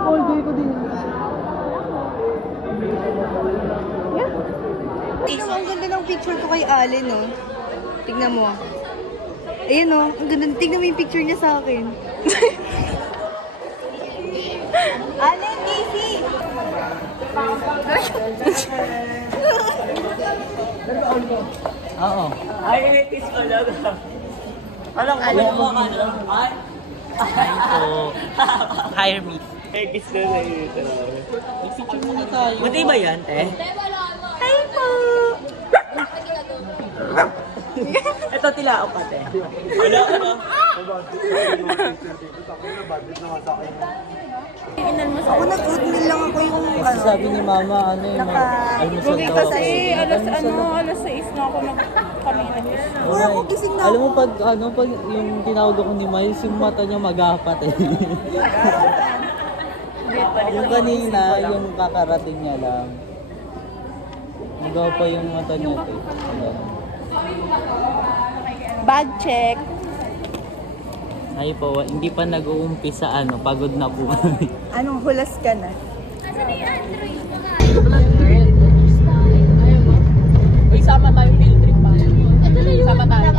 All day ko din. Yeah. Tignan mo, ang ganda ng picture ko kay Allen, no? Tignan mo. Ayan, no? Ang ganda. Tignan mo yung picture niya sa akin. Allen, Casey! Oo. Ay, may kiss ko lang. Alam ko, alam mo ka lang. Ay. Ay po. Hire me. May kiss na na yun. Picture muna tayo. Buti ba yan, te? Hi po! Ito tilao ka, te. Wala ko na. Ako nag-oatmeal lang ako yung Kasi sabi ni mama, ano yung almusal Lugi daw ka ako. sa alas 6 na ako kami nag-is. Wala ako gising na Alam ako. mo pag yung tinawag ako ni Miles, yung mata niya magapat eh. Yung kanina, yung kakarating niya lang. Magawa pa yung mata niya eh. Bag check. Ay po, hindi pa nag-uumpisa pagod na po. Anong hulas ka na? Uy, sama tayo field trip pa. Ito na yun. Sama tayo.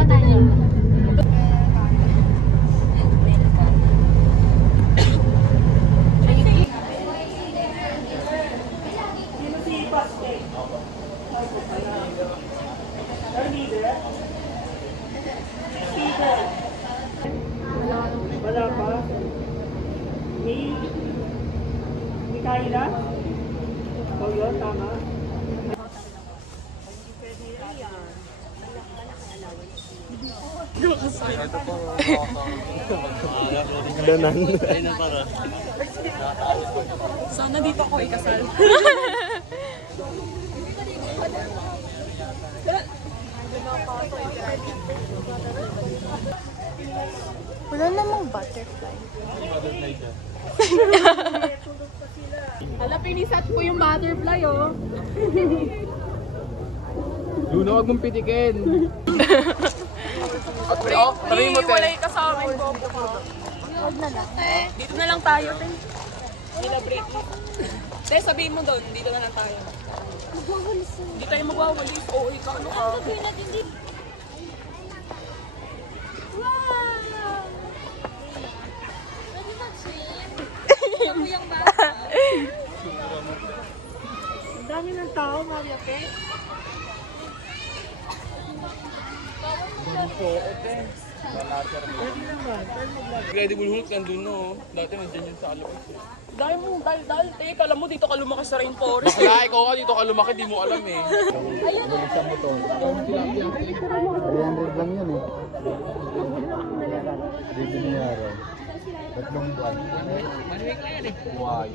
Wala pa. Ni Kayla? O yun, tama. Ganan. Sana dito ako ikasal. Wala namang butterfly. Hala, pinisat ko yung butterfly, oh. Luna, huwag mong pitikin. Hindi, walay ka sa amin, Bobo. Huwag na lang. Dito na lang tayo, te. Break. Te, sabihin mo doon, dito na lang tayo. Hindi tayo magwawalis. Oo, ikaw, ano ka? Ang dami ng tao, Maria Pe. Incredible Hulk nandun no. Dati nandyan yun sa alabas. Dahil mo, dahil, te. Kala mo dito ka lumaki sa rainforest. Bakla, ikaw ka dito ka lumaki, di mo alam eh. 300 lang yan eh. Dito niyaran. 3 buwan. Why?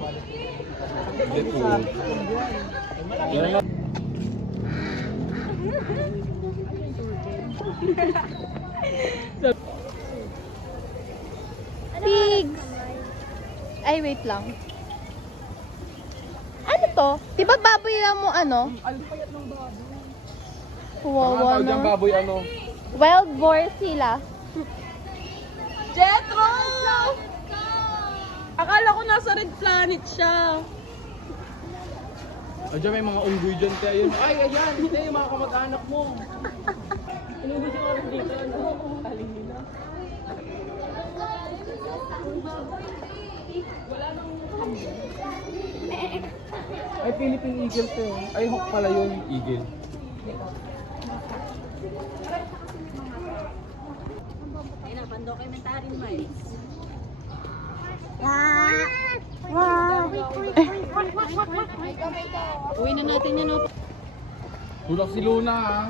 Hindi po. Pigs! Ay, wait lang. Ano to? Di ba baboy lang mo ano? Wawa Tawag yung na. baboy ano. Wild boar sila. Jetro! Akala ko nasa Red Planet siya. Diyan may mga unggoy dyan tayo. Ay, ayan, hindi, yung mga kamag-anak mo. Ay, Philippine Eagle to. Ay, hawk pala yun. Eagle. Uwi na natin yan, oh. Tulak si Luna ha.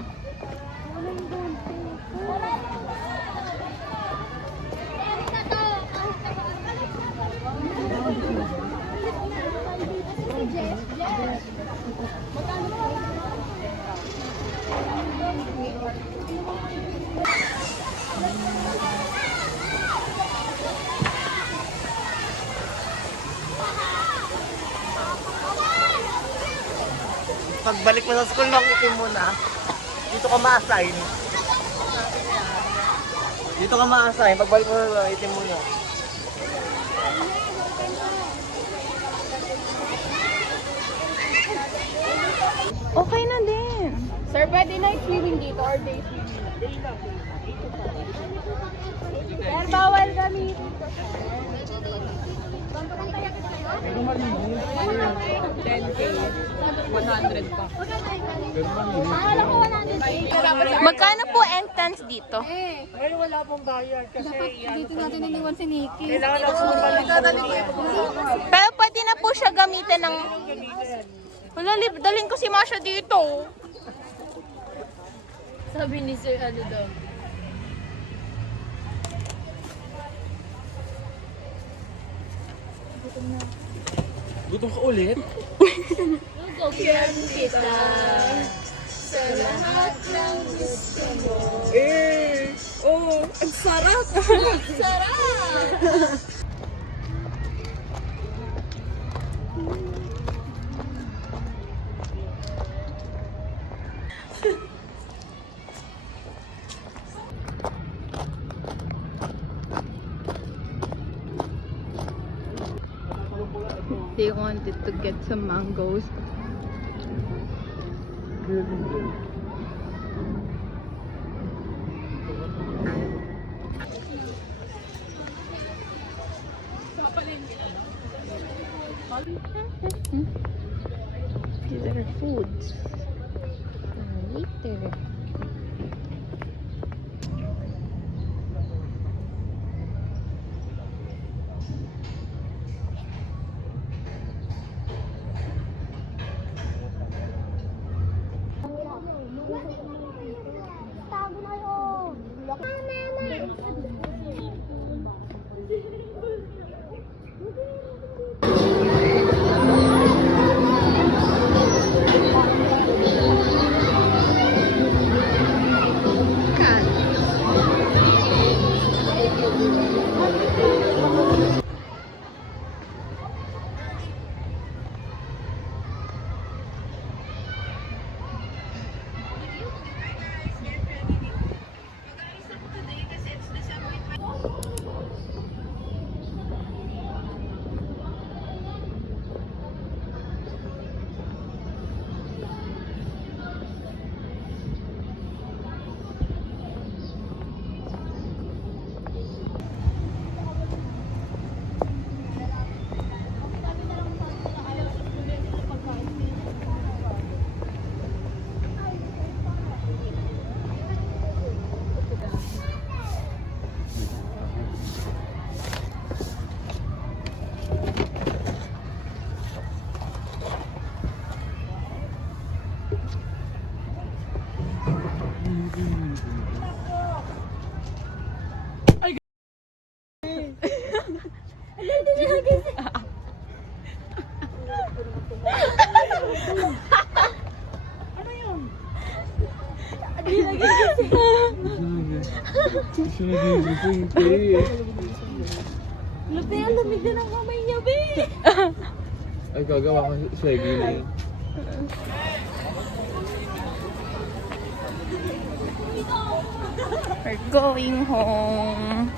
Pagbalik mo sa school, makikim mo na. Dito ka ma-assign. Dito ka ma-assign. Pagbalik mo na, itim mo na. Okay na din. Sir, pwede night swimming dito or day swimming? Sir, bawal kami dito. 10K. 100 pa. Magkano po entrance dito? Dito natin iniwan si Nikki. Pero pwede na po siya gamitin ng... Wala, dalhin ko si Masha dito. Sabi ni Sir, ano daw? Gutom ka ulit? They wanted to get some mangoes. These are foods for later. Lupi, ang lamig na ng kamay niya, be! Ay, gagawa ka sa gilid. We're going home.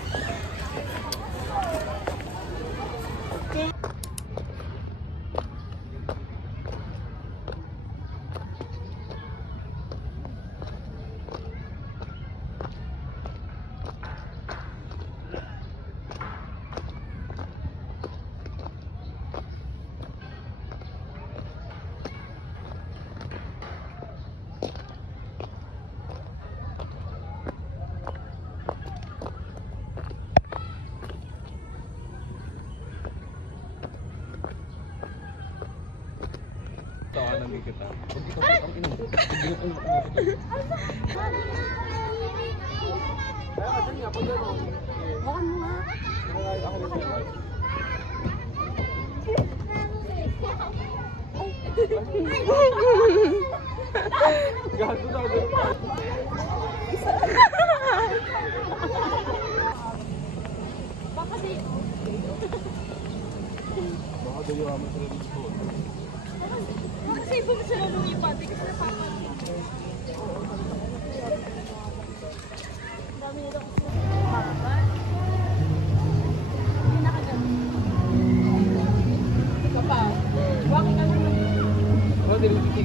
Tawanan din kita.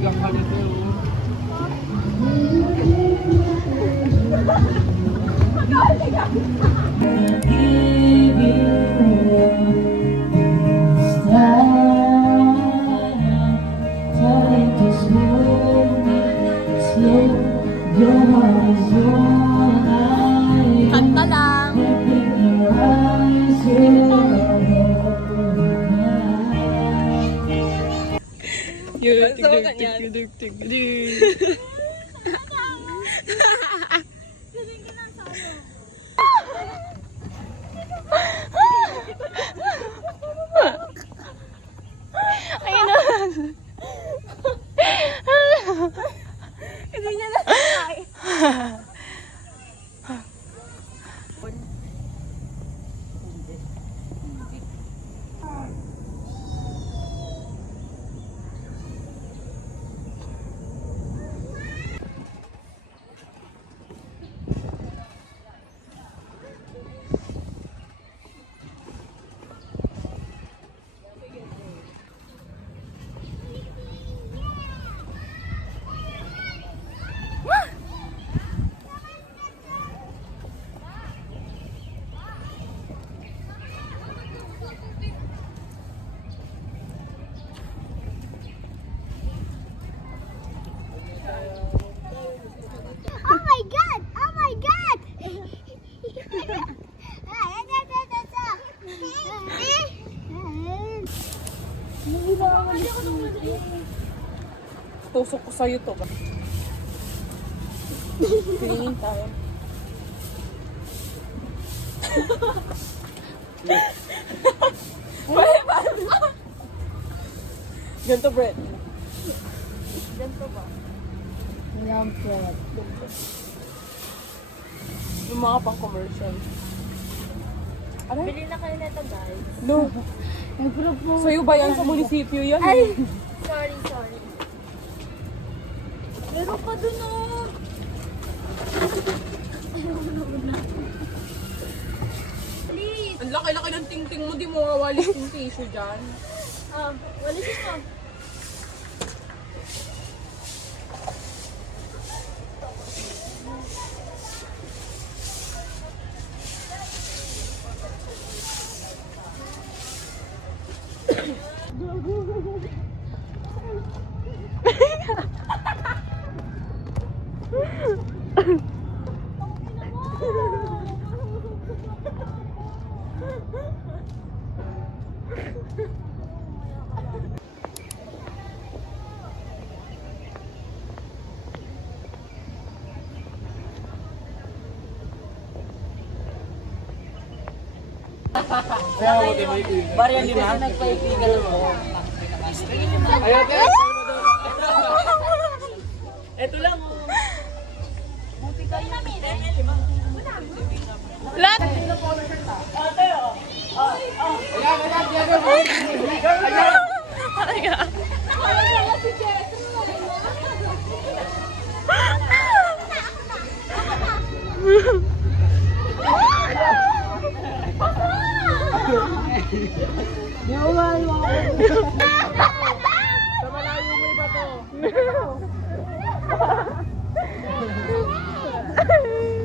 Tigang ka nito. Kanta lang. Ayun na. Hindi niya na Oh my God! Oh my God! Tusok ko sa'yo to. Tingin tayo. Ganto, Brett. Ganto ba? Yung mga pang commercial. Ano? Bili na kayo nito, guys. No. Sa'yo ba yan? Sa munisipyo yan? Ay! Sorry, sorry. Meron pa dun, oh. Please. Ang laki-laki ng ting-ting mo, di mo mawalis yung tissue dyan. Walisin mo. Barya lima. Nagpaipigan mo. Ayaw, te. Ito lang. Lahat.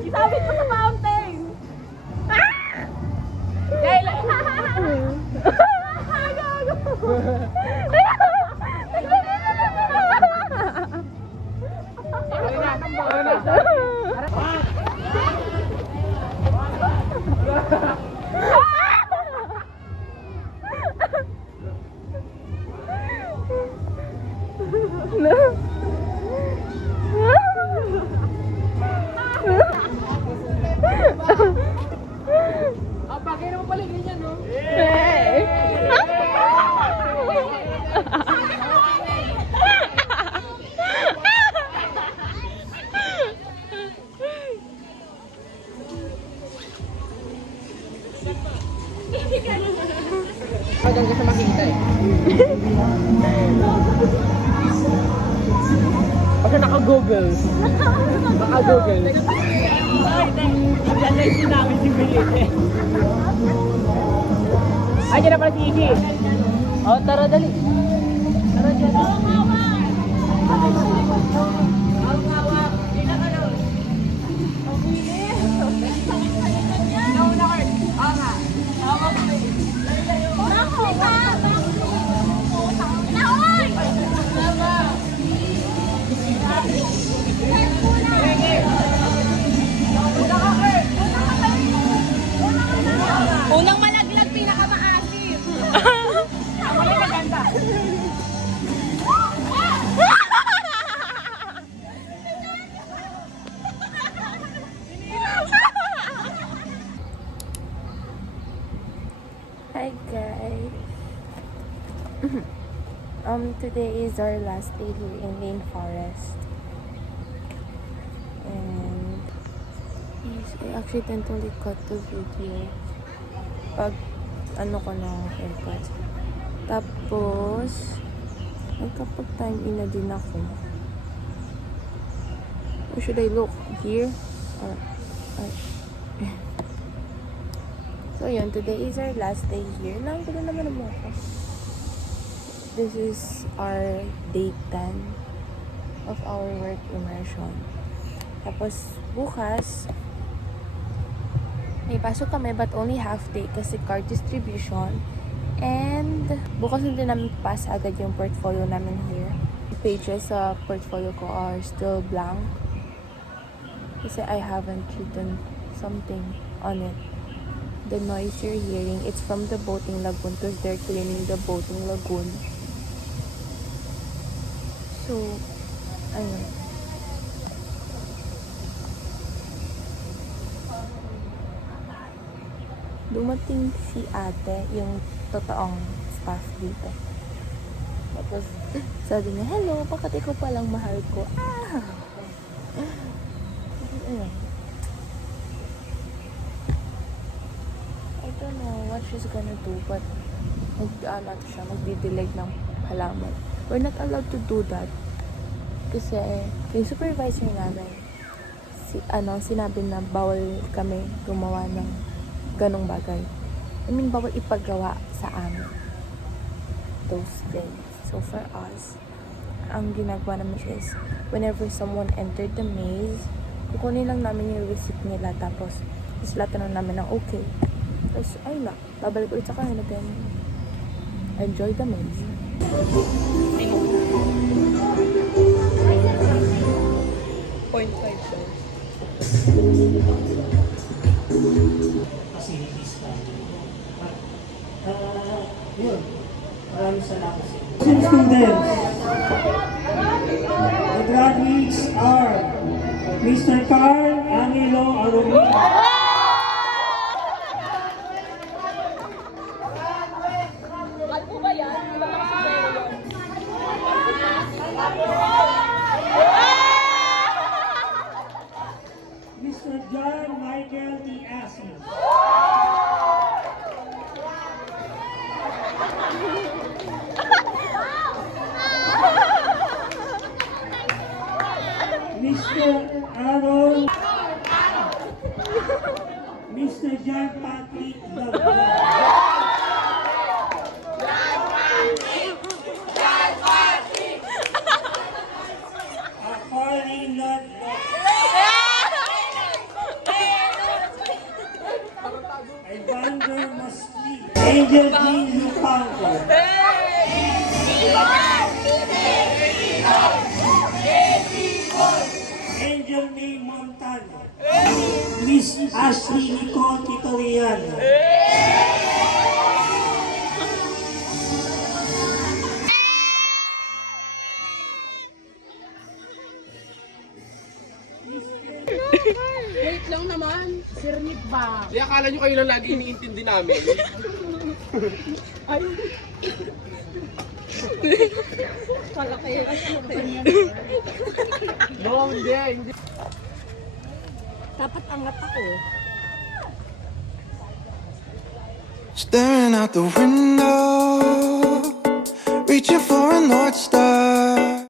Isabit mo sa fountain! Kasi naka-google. Naka-google. Yan na yung sinabi si Bilit eh. Ay, dyan na pala si Iki. Oh, tara dali. Tara dyan. Hi guys. Today is our last day here in Lane Forest. And yes, I accidentally cut the video pag ko na airpods. Tapos nagkapag-time in na din ako. Where should I look? Here? Or so yun, today is our last day here. Gulo naman mo ako. This is our day 10 of our work immersion. Tapos bukas may pasok kami but only half day kasi card distribution. And bukas hindi namin pasa agad yung portfolio namin here. Pages sa portfolio ko are still blank kasi I haven't written something on it. The noise you're hearing, it's from the boating lagoon because they're cleaning the boating lagoon. So, ayun. Dumating si ate, yung totoong staff dito. Tapos, sabi niya, hello, bakit ikaw palang mahal ko? Ayun. I don't know what she's gonna do, but magdidilig ng halaman. We're not allowed to do that. Kasi, yung supervisor namin, sinabi na bawal kami gumawa ng ganong bagay. I mean, bawal ipagawa sa amin those things. So, for us, ang ginagawa namin is, whenever someone entered the maze, kukunin lang namin yung receipt nila, tapos islatan na namin ng okay. Tapos, ayun na, babalik ulit sa kanila, then enjoy the maze. Yun. Maraming salamat sa inyo. Students, the graduates are Mr. Carl Angelo Aromita. Ano ba yan? Mr. John Michael T. Assis. Mr. Aaron. Mr. John Patrick According not Evander Masli. Angel Jean Lupanco. Angel May Montano. Miss Ashley Nicole Titoriano. Wait lang naman. Sir Nick ba? Di akala nyo kayo lang lagi iniintindi namin. Kala kayo. No, hindi. Dapat angat ako. Staring out the window, reaching for a North Star.